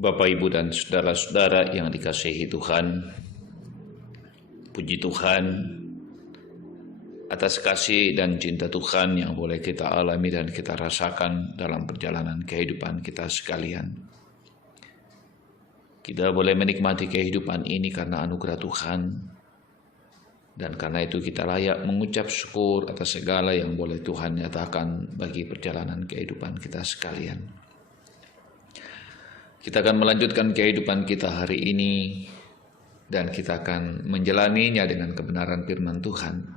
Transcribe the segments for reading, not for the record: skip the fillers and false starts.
Bapak, Ibu, dan saudara-saudara yang dikasihi Tuhan, puji Tuhan atas kasih dan cinta Tuhan yang boleh kita alami dan kita rasakan dalam perjalanan kehidupan kita sekalian. Kita boleh menikmati kehidupan ini karena anugerah Tuhan, dan karena itu kita layak mengucap syukur atas segala yang boleh Tuhan nyatakan bagi perjalanan kehidupan kita sekalian. Kita akan melanjutkan kehidupan kita hari ini dan kita akan menjalaninya dengan kebenaran firman Tuhan.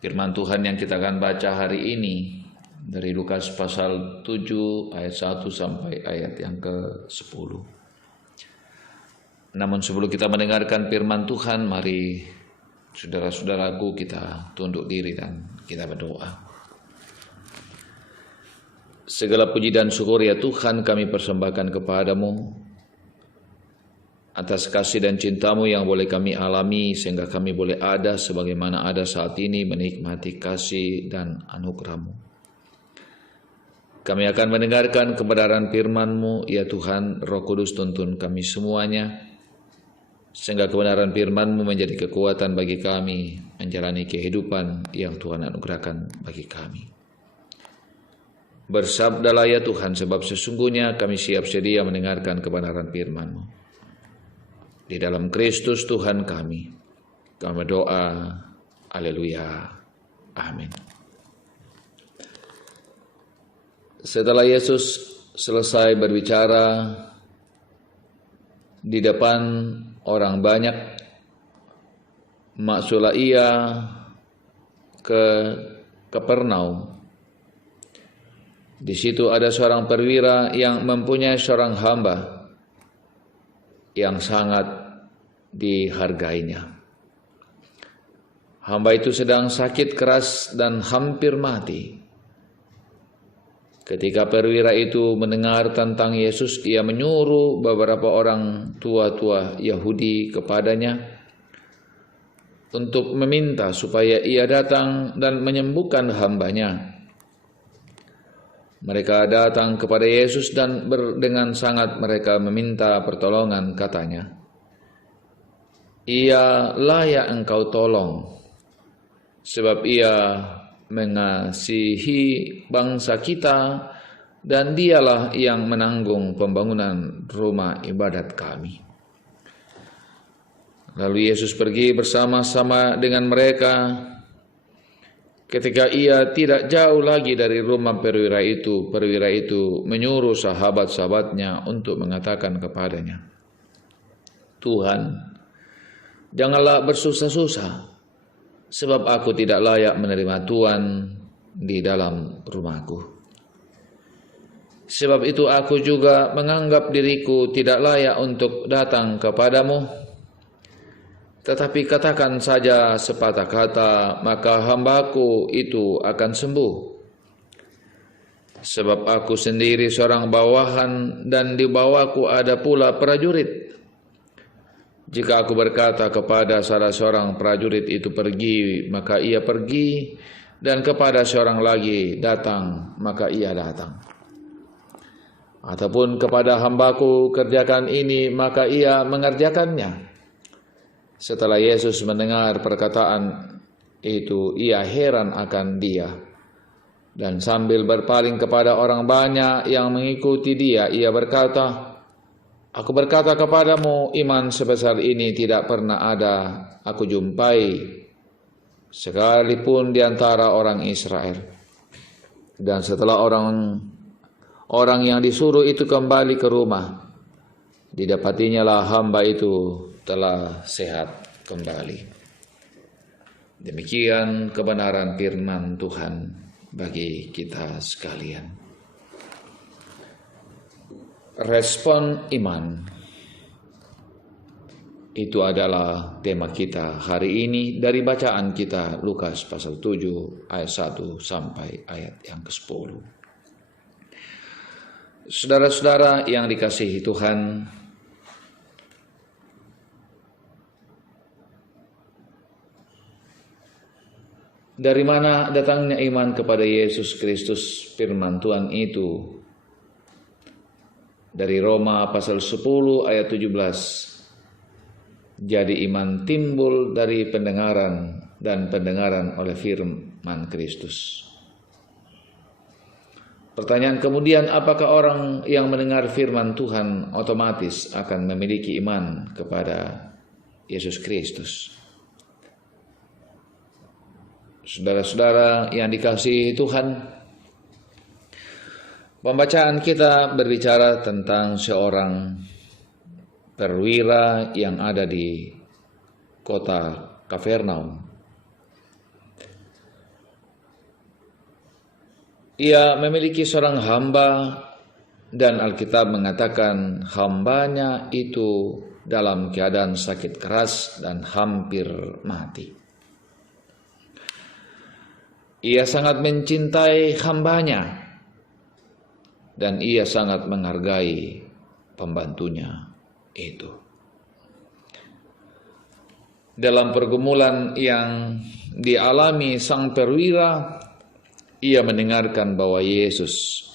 Firman Tuhan yang kita akan baca hari ini dari Lukas pasal 7 ayat 1 sampai ayat yang ke-10. Namun sebelum kita mendengarkan firman Tuhan, mari saudara-saudaraku kita tunduk diri dan kita berdoa. Segala puji dan syukur ya Tuhan kami persembahkan kepadamu atas kasih dan cintamu yang boleh kami alami sehingga kami boleh ada sebagaimana ada saat ini menikmati kasih dan anugerahmu. Kami akan mendengarkan kebenaran firman-Mu ya Tuhan. Roh Kudus tuntun kami semuanya sehingga kebenaran firman-Mu menjadi kekuatan bagi kami menjalani kehidupan yang Tuhan anugerahkan bagi kami. Bersabdalah ya Tuhan, sebab sesungguhnya kami siap sedia mendengarkan kebenaran firman-Mu. Di dalam Kristus Tuhan kami berdoa, haleluya, amin. Setelah Yesus selesai berbicara di depan orang banyak, masuklah ia ke Kapernaum. Di situ ada seorang perwira yang mempunyai seorang hamba yang sangat dihargainya. Hamba itu sedang sakit keras dan hampir mati. Ketika perwira itu mendengar tentang Yesus, ia menyuruh beberapa orang tua-tua Yahudi kepadanya untuk meminta supaya ia datang dan menyembuhkan hambanya. Mereka datang kepada Yesus dan dengan sangat mereka meminta pertolongan, katanya, "Ia layak engkau tolong, sebab ia mengasihi bangsa kita dan dialah yang menanggung pembangunan rumah ibadat kami." Lalu Yesus pergi bersama-sama dengan mereka. Ketika ia tidak jauh lagi dari rumah perwira itu menyuruh sahabat-sahabatnya untuk mengatakan kepadanya, "Tuhan, janganlah bersusah-susah, sebab aku tidak layak menerima Tuhan di dalam rumahku. Sebab itu aku juga menganggap diriku tidak layak untuk datang kepadamu. Tetapi katakan saja sepatah kata, maka hambaku itu akan sembuh. Sebab aku sendiri seorang bawahan dan di bawahku ada pula prajurit. Jika aku berkata kepada salah seorang prajurit itu pergi, maka ia pergi, dan kepada seorang lagi datang, maka ia datang. Ataupun kepada hambaku kerjakan ini, maka ia mengerjakannya." Setelah Yesus mendengar perkataan itu, ia heran akan dia. Dan sambil berpaling kepada orang banyak yang mengikuti dia, ia berkata, "Aku berkata kepadamu, iman sebesar ini tidak pernah ada aku jumpai, sekalipun di antara orang Israel." Dan setelah orang yang disuruh itu kembali ke rumah, didapatinya lah hamba itu telah sehat kembali. Demikian kebenaran firman Tuhan bagi kita sekalian. Respon iman itu adalah tema kita hari ini dari bacaan kita Lukas pasal 7 ayat 1 sampai ayat yang ke-10. Saudara-saudara yang dikasihi Tuhan, dari mana datangnya iman kepada Yesus Kristus firman Tuhan itu? dari Roma pasal 10 ayat 17. Jadi iman timbul dari pendengaran, dan pendengaran oleh firman Kristus. Pertanyaan kemudian, apakah orang yang mendengar firman Tuhan otomatis akan memiliki iman kepada Yesus Kristus? Saudara-saudara yang dikasihi Tuhan, pembacaan kita berbicara tentang seorang perwira yang ada di kota Kapernaum. Ia memiliki seorang hamba, dan Alkitab mengatakan hambanya itu dalam keadaan sakit keras dan hampir mati. Ia sangat mencintai hambanya, dan ia sangat menghargai pembantunya itu. Dalam pergumulan yang dialami sang perwira, ia mendengarkan bahwa Yesus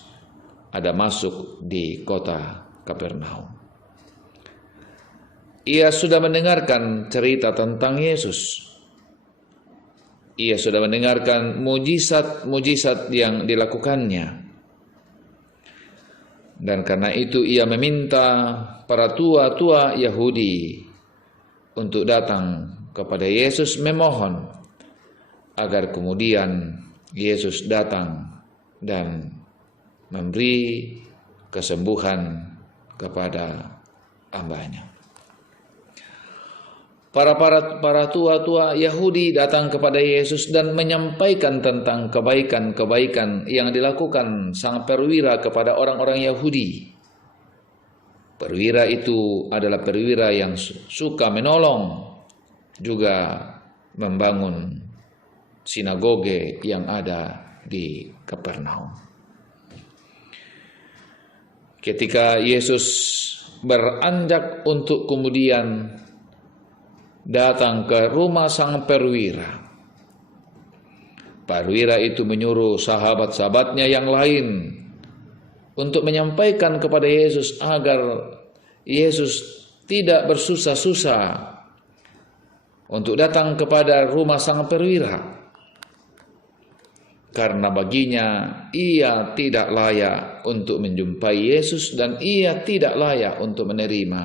ada masuk di kota Kapernaum. Ia sudah mendengarkan cerita tentang Yesus. Ia sudah mendengarkan mujizat-mujizat yang dilakukannya. Dan karena itu ia meminta para tua-tua Yahudi untuk datang kepada Yesus memohon agar kemudian Yesus datang dan memberi kesembuhan kepada hambanya. Para tua-tua Yahudi datang kepada Yesus dan menyampaikan tentang kebaikan-kebaikan yang dilakukan sang perwira kepada orang-orang Yahudi. Perwira itu adalah perwira yang suka menolong, juga membangun sinagoge yang ada di Kapernaum. Ketika Yesus beranjak untuk kemudian datang ke rumah sang perwira, perwira itu menyuruh sahabat-sahabatnya yang lain untuk menyampaikan kepada Yesus agar Yesus tidak bersusah-susah untuk datang kepada rumah sang perwira, karena baginya ia tidak layak untuk menjumpai Yesus dan ia tidak layak untuk menerima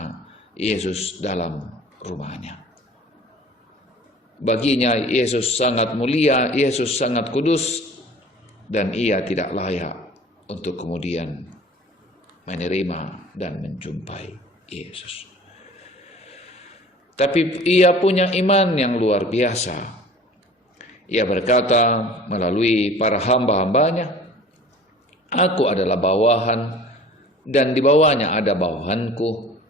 Yesus dalam rumahnya. Baginya Yesus sangat mulia, Yesus sangat kudus, dan ia tidak layak untuk kemudian menerima dan menjumpai Yesus. Tapi ia punya iman yang luar biasa. Ia berkata melalui para hamba-hambanya, "Aku adalah bawahan, dan di bawahnya ada bawahanku,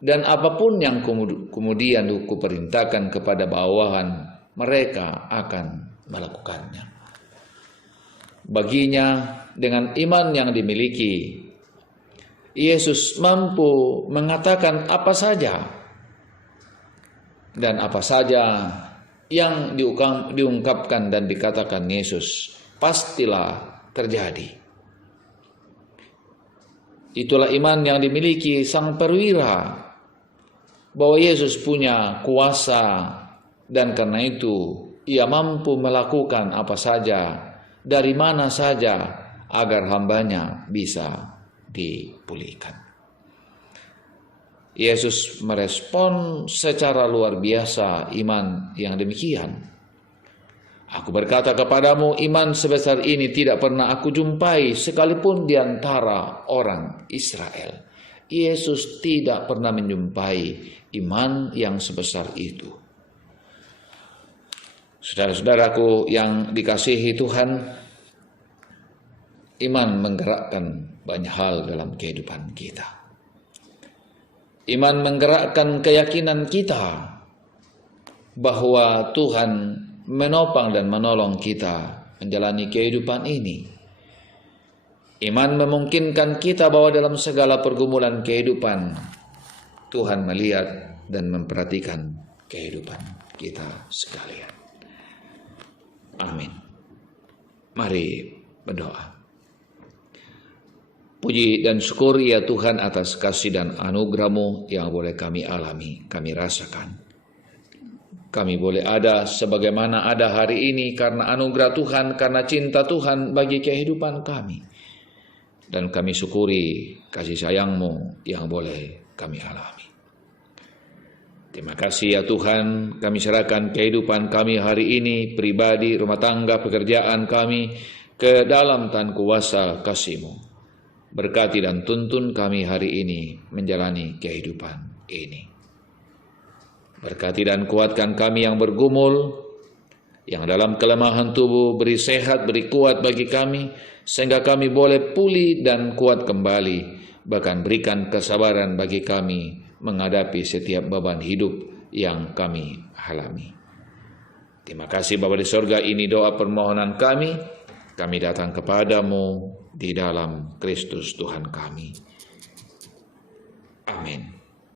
dan apapun yang kemudian aku perintahkan kepada bawahan, mereka akan melakukannya." Baginya, dengan iman yang dimiliki, Yesus mampu mengatakan apa saja, dan apa saja yang diungkapkan dan dikatakan Yesus pastilah terjadi. Itulah iman yang dimiliki sang perwira, bahwa Yesus punya kuasa, dan karena itu ia mampu melakukan apa saja, dari mana saja, agar hambanya bisa dipulihkan. Yesus merespon secara luar biasa iman yang demikian. "Aku berkata kepadamu, iman sebesar ini tidak pernah aku jumpai sekalipun di antara orang Israel." Yesus tidak pernah menjumpai iman yang sebesar itu. Saudara-saudaraku yang dikasihi Tuhan, iman menggerakkan banyak hal dalam kehidupan kita. Iman menggerakkan keyakinan kita bahwa Tuhan menopang dan menolong kita menjalani kehidupan ini. Iman memungkinkan kita bahwa dalam segala pergumulan kehidupan, Tuhan melihat dan memperhatikan kehidupan kita sekalian. Amin. Mari berdoa. Puji dan syukur ya Tuhan atas kasih dan anugerah-Mu yang boleh kami alami, kami rasakan. Kami boleh ada sebagaimana ada hari ini karena anugerah Tuhan, karena cinta Tuhan bagi kehidupan kami. Dan kami syukuri kasih sayang-Mu yang boleh kami alami. Terima kasih ya Tuhan, kami serahkan kehidupan kami hari ini, pribadi, rumah tangga, pekerjaan kami, ke dalam tangan kuasa kasih-Mu. Berkati dan tuntun kami hari ini menjalani kehidupan ini. Berkati dan kuatkan kami yang bergumul, yang dalam kelemahan tubuh, beri sehat, beri kuat bagi kami, sehingga kami boleh pulih dan kuat kembali. Bahkan berikan kesabaran bagi kami menghadapi setiap beban hidup yang kami alami. Terima kasih Bapa di sorga, ini doa permohonan kami. Kami datang kepadamu di dalam Kristus Tuhan kami.